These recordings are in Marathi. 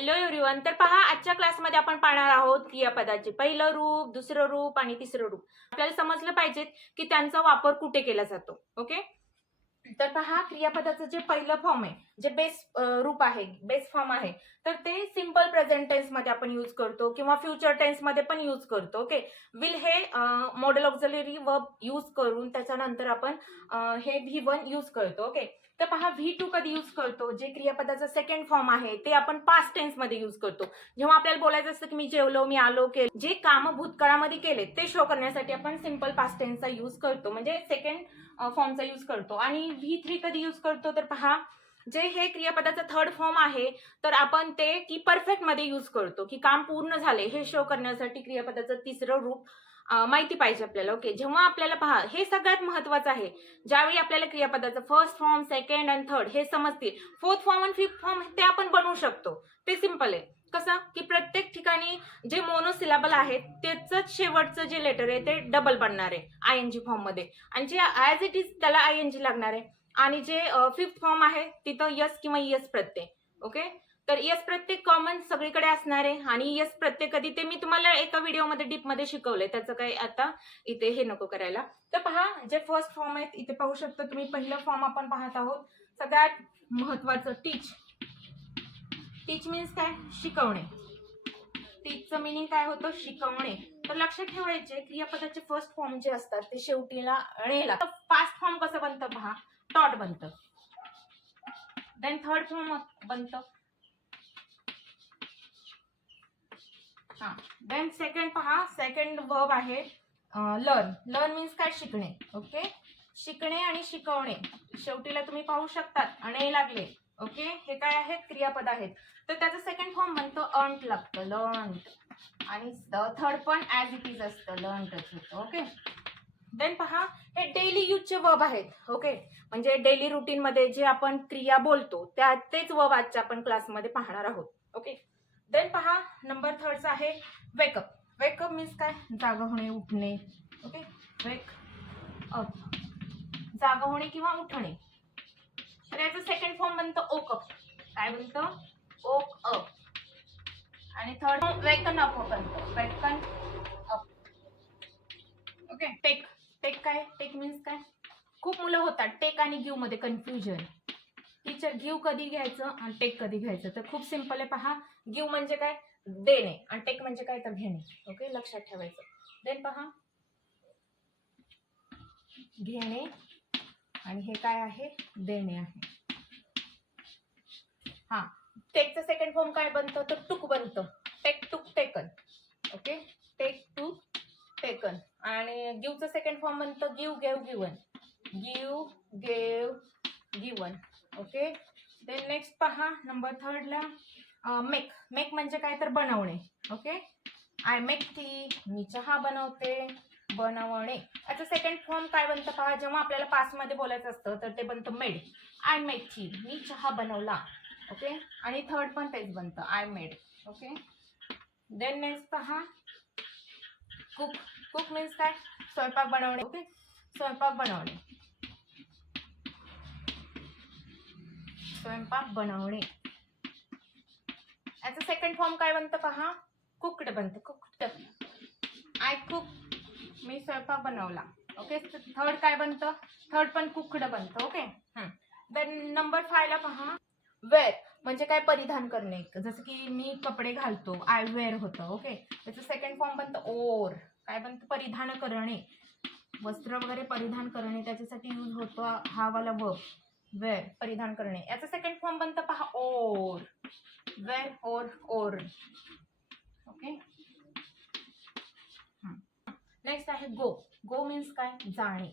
Hello everyone. तर पहा, आजच्या क्लासमध्ये आपण पाहणार आहोत क्रियापदाचे पहिलं रूप, दुसरं रूप आणि तिसरं रूप. आपल्याला समजलं पाहिजे की त्यांचा वापर कुठे केला जातो. ओके. तर पहा, क्रियापदाचं जे पहिलं फॉर्म आहे, जे बेस रूप आहे, बेस फॉर्म आहे, तर ते सिंपल प्रेझेंट टेन्स मध्ये आपण यूज करतो किंवा फ्युचर टेन्स मध्ये पण यूज करतो. ओके. विल हे मॉडेल ऑक्झिलरी वर्ब यूज करून त्याच्यानंतर आपण हे V1 यूज करतो. ओके. तर पहा, V2 कधी यूज करतो, जे क्रियापदाचं सेकंड फॉर्म आहे ते आपण पास्ट टेन्स मध्ये यूज करतो. जेव्हा आपल्याला बोलायचं असतं की मी जेवलो, मी आलो, केलं, जे काम भूतकाळामध्ये केले ते शो करण्यासाठी आपण सिंपल पास्ट टेन्सचा यूज करतो, म्हणजे सेकंड फॉर्मचा यूज करतो. आणि V3 कधी यूज करतो, तर पहा, जे हे क्रियापदाचं थर्ड फॉर्म आहे तर आपण ते की परफेक्ट मध्ये यूज करतो, की काम पूर्ण झाले हे शो करण्यासाठी क्रियापदाचं तिसरं रूप माहिती पाहिजे आपल्याला. ओके. जेव्हा आपल्याला पहा, हे सगळ्यात महत्वाचं आहे, ज्यावेळी आपल्याला क्रियापदाचं फर्स्ट फॉर्म, सेकंड आणि थर्ड हे समजतील, फोर्थ फॉर्म आणि फिफ्थ फॉर्म ते आपण बनवू शकतो. ते सिंपल आहे. कसं की प्रत्येक ठिकाणी जे मोनोसिलेबल आहेत त्याच शेवटचं जे लेटर आहे ते डबल बनणार आहे आयएनजी फॉर्म मध्ये, आणि जे ऍज इट इज त्याला आयएनजी लागणार आहे. आणि जे फिफ्थ फॉर्म आहे तिथं यस किंवा यस प्रत्यय. ओके. तर यस प्रत्यय कॉमन सगळीकडे असणार आहे, आणि यस प्रत्यय कधी ते मी तुम्हाला एका व्हिडिओमध्ये डीप मध्ये शिकवलंय, त्याचं काही आता इथे हे नको करायला. तर पहा, जे फर्स्ट फॉर्म आहेत इथे पाहू शकता तुम्ही. पहिलं फॉर्म आपण पाहत आहोत, सगळ्यात महत्वाचं टीच. टीच मीन्स काय? शिकवणे. टीचचं मिनिंग काय होतं? शिकवणे. तर लक्षात ठेवायचे, क्रियापदाचे फर्स्ट फॉर्म जे असतात ते शेवटीला णे लागतात. पास्ट फॉर्म कसं बनतं पहा, टॉट बनतं. देन थर्ड फॉर्म बनतं, देन सेकंड पहा, सेकंड वर्ब आहे लर्न. लर्न मीन्स काय? शिकणे. ओके. शिकणे आणि शिकवणे शेवटीला तुम्ही पाहू शकतात णे लागले. ओके. हे काय आहेत? क्रियापद आहेत. तर त्याचं सेकंड फॉर्म बनतं अर्न्ड लागतं, लर्न. आणि थर्ड पण ऍज इट इज असतं, लर्नच होतं. ओके. देन पहा, हे डेली यूजचे वर्ब आहेत. ओके. म्हणजे डेली रुटीन मध्ये जे आपण क्रिया बोलतो त्या तेच वर्ब आजच्या आपण क्लासमध्ये पाहणार आहोत. ओके. देन पहा, नंबर थर्डचा आहे वेकअप. वेकअप मीन्स काय? जागा होणे, उठणे. ओके. वेक अप, जागा होणे किंवा उठणे. तर याचं सेकंड फॉर्म बनतं ओकअप. काय बनतं? Woke up. आणि थर्ड वेकन अप बनतं, woken up. Okay. Take. Take काय? टेक मीन्स काय? खूप मुलं होतात टेक आणि गिव्ह मध्ये कन्फ्युजन. टीचर गिव्ह कधी घ्यायचं आणि टेक कधी घ्यायचं? तर खूप सिंपल आहे. पहा, गिव्ह म्हणजे काय? देणे, आणि टेक म्हणजे काय? तर घेणे. ओके. लक्षात ठेवायचं. देन पहा, घेणे आणि हे काय आहे? देणे आहे. हा, टेकचं सेकंड फॉर्म काय बनतं? तर टूक बनतं. Take took taken. Okay. Take took taken. आणि गिव्हचं सेकंड फॉर्म बनतं give gave given. Give gave given. Okay. Then next पहा, नंबर थर्डला मेक. मेक म्हणजे काय? तर बनवणे. ओके. आय मेक टी, मी चहा बनवते, बनवणे. याचं सेकंड फॉर्म काय बनतं पहा, जेव्हा आपल्याला पास्ट मध्ये बोलायचं असतं तर ते बनतं मेड. आय मेड टी, मी चहा बनवला. ओके. आणि थर्ड पण तेच बनतं, I made. Okay. Then next पहा, कुक. कुक मीन्स काय? स्वयंपाक बनवणे. ओके. स्वयंपाक बनवणे, स्वयंपाक बनवणे. याचं सेकंड फॉर्म काय बनतं पहा, कुक्ड बनतं. कुक्ड, आय कुक, मी स्वयंपाक बनवला. ओके. थर्ड काय बनतं? थर्ड पण कुक्ड बनतं. ओके. देन नंबर 5 ला पहा, वेअर म्हणजे काय? परिधान करणे. जसं की मी कपडे घालतो, आय वेअर होतं. ओके. त्याचं सेकंड फॉर्म बनतं ओर. काय बनतं? परिधान करणे, वस्त्र वगैरे परिधान करणे, त्याच्यासाठी यूज होतो हा वाला वर्ब वेअर, परिधान करणे. याचं सेकंड फॉर्म बनतं पहा wore. Wear wore wore. Okay. Next आहे गो. गो मीन्स काय? जाणे.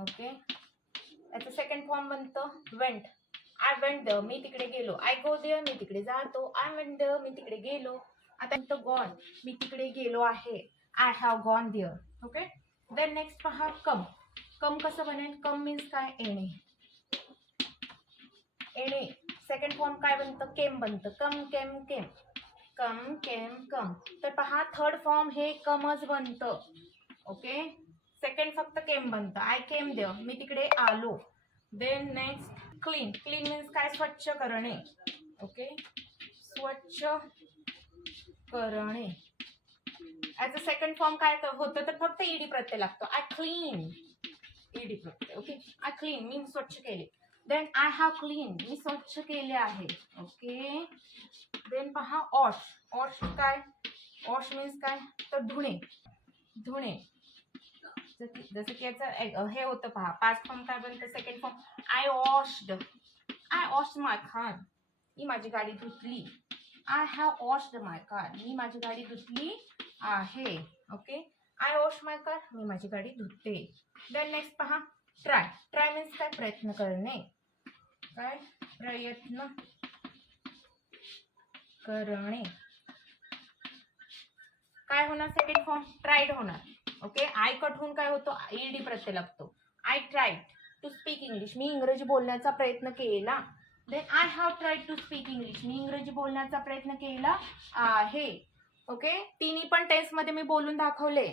ओके. याचं सेकंड फॉर्म बनतं वेंट. आय वेंट देअर, मी तिकडे गेलो. आय गो देअर, मी तिकडे जातो. आय वेंट देअर, मी तिकडे गेलो. आता म्हणतं गॉन, मी तिकडे गेलो आहे. I have gone there. Okay. Then next पहा कम. कम कसं बनेल? कम मीन्स काय? येणे. येणे. सेकंड फॉर्म काय बनतं? केम बनतं. कम केम केम. कम केम कम. तर पहा, थर्ड फॉर्म हे कमच बनतं. ओके. सेकंड फक्त केम बनतं. आय केम देअर, मी तिकडे आलो. Then next clean. Clean means काय? स्वच्छ करणे. ओके. स्वच्छ करणे. ॲज अ सेकंड फॉर्म काय होतं तर फक्त ईडी प्रत्यय लागतो. I clean, ED Pratyaya. Okay, I clean मी स्वच्छ केले. देन आय हॅव क्लीन मी स्वच्छ केले आहे. ओके. देन पहा वॉश. वॉश काय? वॉश मीन्स काय तर धुणे, धुणे. जसं की याचं हे होतं पहा, पास्ट फॉर्म काय बनतं second form. I washed, I washed my car मी माझी गाडी धुतली. I have washed my car मी माझी गाडी धुतली आहे. Okay. I wash my car मी माझी गाडी धुते. देन नेक्स्ट पहा ट्राय. ट्राय मीन्स काय प्रयत्न करणे, काय प्रयत्न करणे. काय होणार सेकंड फॉर्म ट्राईड होणार. ओके. आय कट होऊन काय होतो ईडी प्रत्यय लागतो. I tried to speak English मी इंग्रजी बोलण्याचा प्रयत्न केला. Then I have tried to speak English मी इंग्रजी बोलण्याचा प्रयत्न केला आहे. ओके. तिन्ही पण टेन्स मध्ये मी बोलून दाखवले.